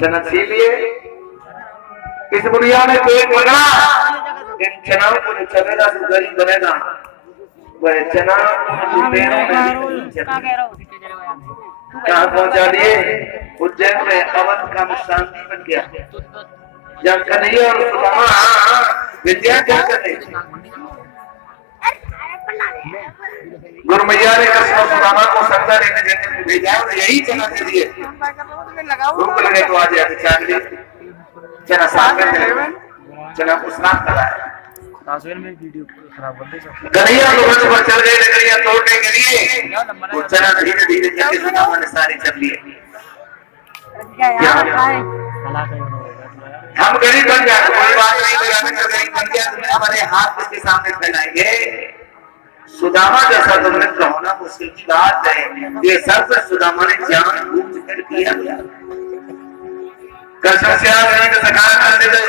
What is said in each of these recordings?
चना छीन लिए। इस बुढ़िया ने पेट पकड़ा, इन चनाओं को चलेगा तो गरीब बनेगा। वह चना कहाँ पहुंचा दिए? उज्जैन में अवध का शांति बन गया। जब कन्हैया और सुदामा विद्या क्या करते, गुरु मैया ने कृष्ण और सुदामा को सत्ता लेने भेजा और यही चना दे दिए। भूख लगे तो आज आके चाट ली। चना साफ में चना को साफ कराया। कन्हैया वृक्ष पर चढ़ गए लकड़ियां तोड़ने के लिए। वो चना धीरे धीरे करके सुदामा ने सारी चल लिए। हम गरीब बन जाए कोई बात नहीं, गरीब बन गया तुम्हें हमारे हाथ किसके सामने फैलाएंगे। सुदामा जैसा तो मित्र होना मुश्किल की बात है। ये सब सुदामा ने जानबूझ कर किया। कृष्ण से सकार करते थे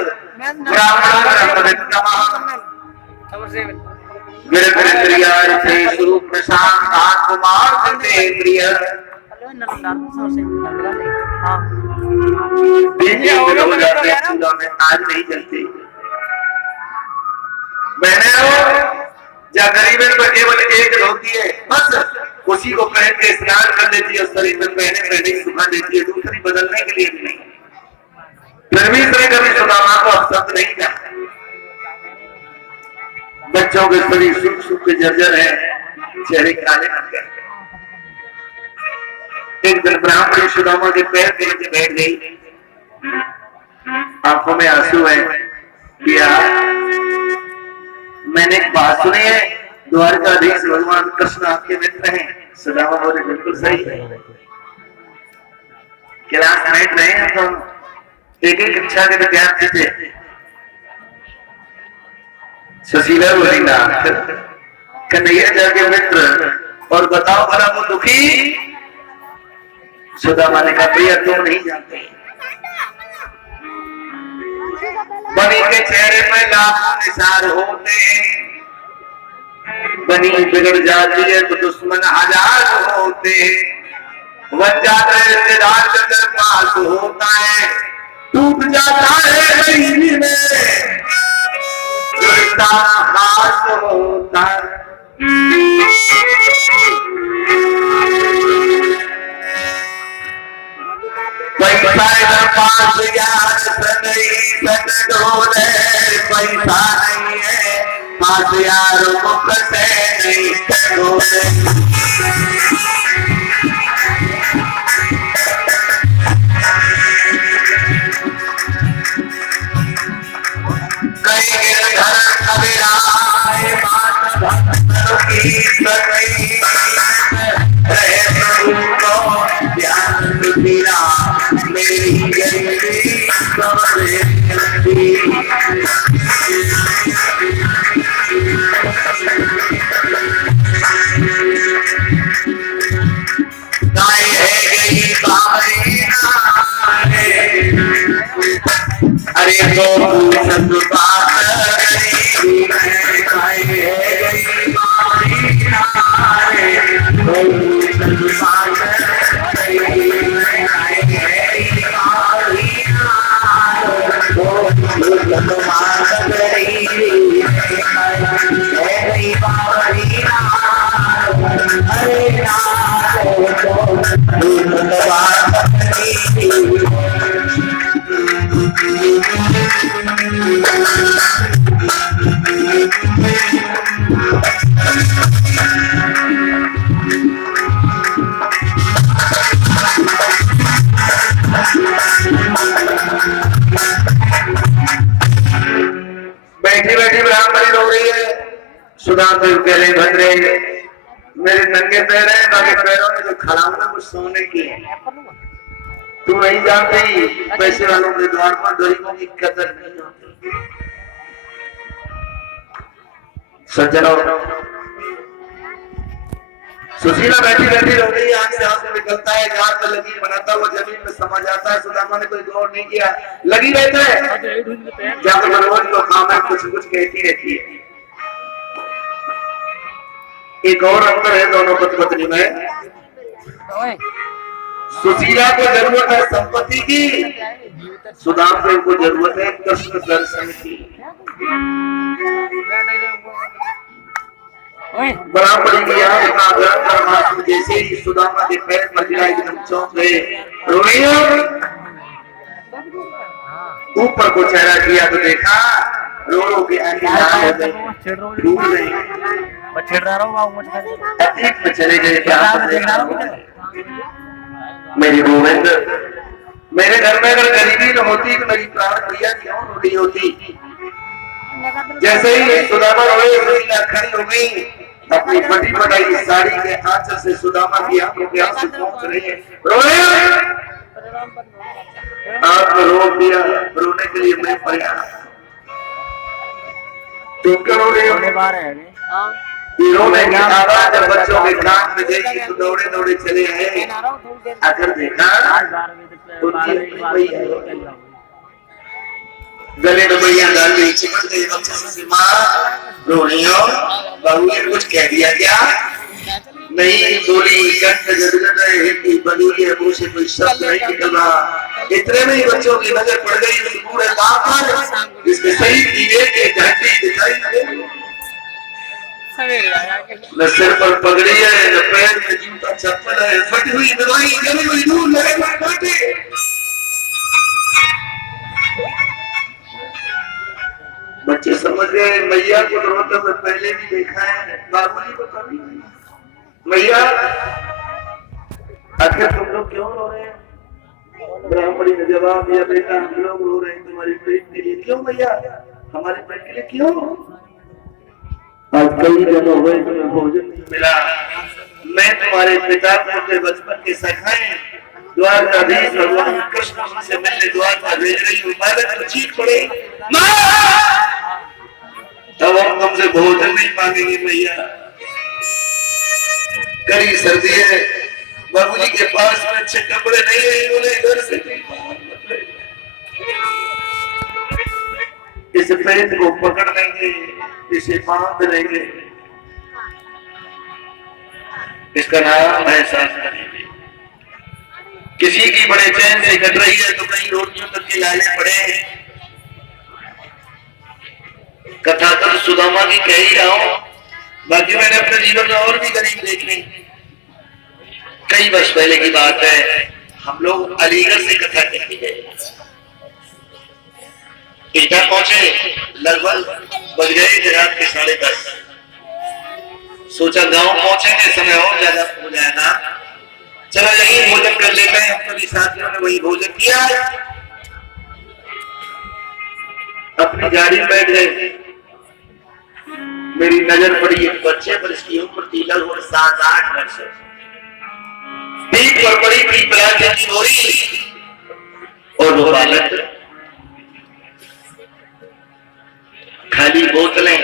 आज नहीं चलते। मैंने या गरीब पर केवल एक धोती है, बस उसी को पहन के स्नान कर देती है और शरीर में पहने सुखा देती है, दूसरी बदलने के लिए भी नहीं। फिर भी कभी सुदामा को अपसंद नहीं था। बच्चों के शरीर सूख सूख के जर्जर है, चेहरे काले पड़ गए। एक दिन ब्राह्मणी सुदामा के पैर के नीचे बैठ गई, आंखों में आंसू है। किया मैंने एक बात सुनी है, द्वारकाधीश भगवान कृष्ण आपके मित्र हैं। सुदामा बोले बिल्कुल सही है। क्लासमेट रहे हैं तो एक ही कक्षा के विद्यार्थी थे। सुशीला बोली ना कन्हैया जाके मित्र और बताओ भला वो दुखी। सुदामा ने कहा भैया तुम नहीं जानते, बनी के चेहरे पे लाखों निशान होते हैं। बनी बिगड़ जाती है तो दुश्मन हजार होते हैं। बच जाता है रिश्तेदार का पास होता है, टूट जाता है महीने में खास होता है। पैसा पास यार नहीं डोले, पैसा नहीं है पास यार मुख से नहीं डोले। कई घर कबीरा रहे प्रभु को ध्यान मेरा मेरी गाय है गई बारी अरे तो सब बात गाय है गई बारी बैठी बैठी ब्राह्मणी रो रही है। सुदादेव कह रहे भद्रे मेरे नंगे पैर हैं, बाकी पैरों में जो खड़ावना वो सोने की है। तू नहीं जानती पैसे वालों के द्वार पर गरीबों की कदर नहीं होती। सज्जनों सुशीला बैठी बैठी रो रही है, आंख से आंसू निकलता है, जहां पर लकीर बनाता हुआ जमीन में समा जाता है। सुदामा ने कोई गौर नहीं किया, लगी रहते हैं जहां पर मनोज को काम है, कुछ कुछ कहती रहती है। एक और अंतर है दोनों पति पत्नी में। सुशीला को जरूरत है संपत्ति की, सुदामदेव को जरूरत है कृष्ण दर्शन की। ब्राह्मणी की आंख जैसे ही सुदामा के पैर पर गिरा एकदम चौंक गए। रोइयो ऊपर को चेहरा किया तो देखा रो रो के डूब गए। अतीत में चले गए। मेरी गोविंद, मेरे घर में अगर गरीबी न होती तो मेरी प्राण प्रिया क्यों रोटी होती। जैसे ही सुदामा रोए सुशीला खड़ी हो गई, अपनी फटी फटाई साड़ी के आंचल से सुदामा की आंखों के आंसू पहुंच रहे हैं। रोए आपको रोक दिया, रोने के लिए मैं प्रयास। तुम क्यों रो रहे हो? रोने की आवाज जब बच्चों के कान में गई तो दौड़े दौड़े चले आए। अगर देखा गले में भैया डाल गई, चिपट गई बच्चों से। माँ रो रही हो? बाबू ने कुछ कह दिया क्या? नहीं बोली, कंठ गदगद है, हिंदी बनी है, मुंह से कोई शब्द नहीं निकल रहा। इतने में ही बच्चों की नजर पड़ गई उस पूरे गांव पर, इसके सही दीवे के घंटी दिखाई दे। न सिर पर पगड़ी है, न पैर में जूता चप्पल है, फटी हुई दवाई जली हुई दूर लगे बाटे। बच्चे समझ गए मैया को रोते हुए पहले भी देखा है, बाबूजी को कभी नहीं। मैया आखिर तुम लोग क्यों रो रहे हैं? ब्राह्मणी ने जवाब दिया, बेटा हम लोग रो रहे हैं तुम्हारे पेट के लिए। क्यों मैया? हमारे पेट के लिए क्यों? आज कई दिन हो गए तुम्हें भोजन नहीं मिला। मैं तुम्हारे पिता को अपने बचपन के सखाए द्वारकाधीश भगवान कृष्ण से मिलने द्वारका भेज रही हूँ। बालक तो चीख पड़े, माँ तब हम तुमसे भोजन नहीं मांगेंगे मैया। कड़ी सर्दी है, बाबूजी के पास में अच्छे कपड़े नहीं है, उन्हें घर से इस पेट को पकड़ लेंगे, इसे बांध लेंगे, इसका नाम है सांस। किसी की बड़े चैन से कट रही है तो कहीं रोटियों तक के लाले पड़े। कथा तो सुदामा की कह ही रहा हूं, बाकी मैंने अपने जीवन में और भी गरीब देखे। कई वर्ष पहले की बात है, हम लोग अलीगढ़ से कथा करने गए। एटा पहुंचे, लगभग बज गए रात के 10:30। सोचा गांव पहुंचेंगे समय और ज्यादा हो जाएगा, चलो यही भोजन कर लेते हैं। अपने साथियों ने वही भोजन किया, अपनी गाड़ी में बैठ गए। मेरी नजर पड़ी एक बच्चे पर, इसकी उम्र थी लगभग 7-8 वर्ष। पीठ पर पड़ी थी प्लास्टिक की बोरी, और वो बालक खाली बोतलें,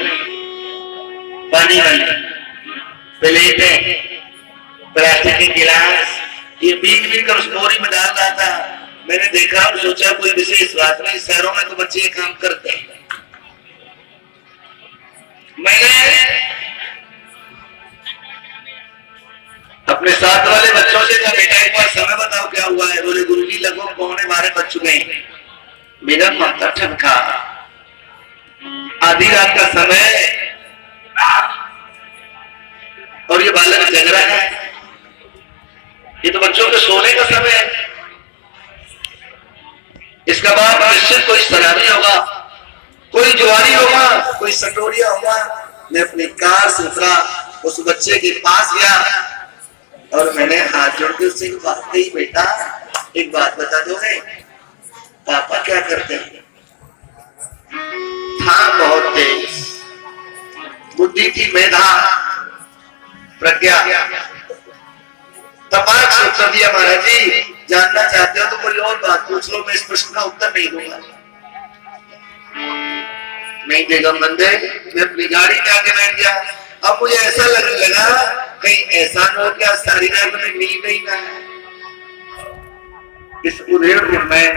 पानी वाली प्लेटें, प्लास्टिक के गिलास, ये बीच कर उस बोरी में डाल रहा था। मैंने देखा और सोचा कोई विशेष बात नहीं, शहरों में तो बच्चे ये काम करते हैं। मैंने अपने साथ वाले बच्चों से कहा, बेटा एक बार समय बताओ क्या हुआ है? बोले गुरुजी लगभग 11:15 बज चुके हैं। मेरा माथा ठनका, आधी रात का समय और ये बालक जग रहा है। ये तो बच्चों के सोने का समय है। इसका बाप निश्चित कोई शराबी होगा, कोई जुआरी होगा, कोई सटोरिया होगा। मैं अपनी कार से उतरा, उस बच्चे के पास गया और मैंने हाथ जोड़ के उससे बात कही, बेटा एक बात बता दोगे, पापा क्या करते हैं? था बहुत तेज, बुद्धि थी, मेधा, प्रज्ञा। तपाक से उत्तर दिया, महाराज जी जानना चाहते हो तो कोई और बात पूछ लो, मैं इस प्रश्न का उत्तर नहीं दूंगा। नहीं देगा बंदे। मैं अपनी गाड़ी में आके बैठ गया। अब मुझे ऐसा लगने लगा कहीं ऐसा न हो क्या सारी रात में नींद ही ना है। इस उधेड़ में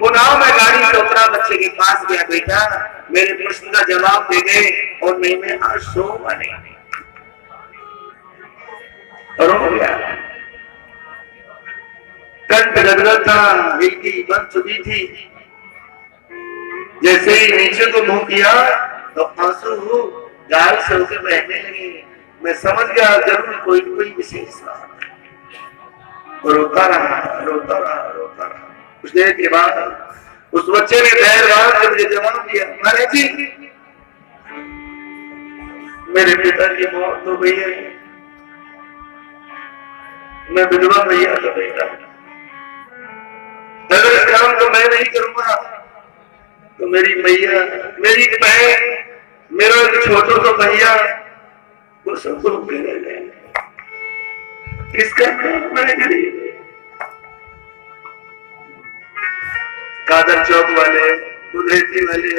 पुनः मैं गाड़ी से उतरा, बच्चे के पास गया, बेटा मेरे प्रश्न का जवाब दे दे और मैं आज सो बने और हो गया। कंठ गदगद था, हिलकी बन चुकी थी। जैसे ही नीचे को मुंह किया तो आंसू गाल से होकर बहने लगे। मैं समझ गया जरूर कोई कोई विशेष था। रोता रहा, रोता रहा, रोता रहा। कुछ देर के बाद उस बच्चे ने धैर्य बांध मुझे जवाब दिया, महाराज जी मेरे पिता की मौत हो गई है, मैं विधवा मैया का बेटा, अगर इस काम को मैं नहीं करूंगा तो मेरी मैया, मेरी बहन, मेरा एक छोटा सा भैया वो सब भूखे रह जाएंगे। इसका काम मैं करेंगे। कादर चौक वाले, उधेती वाले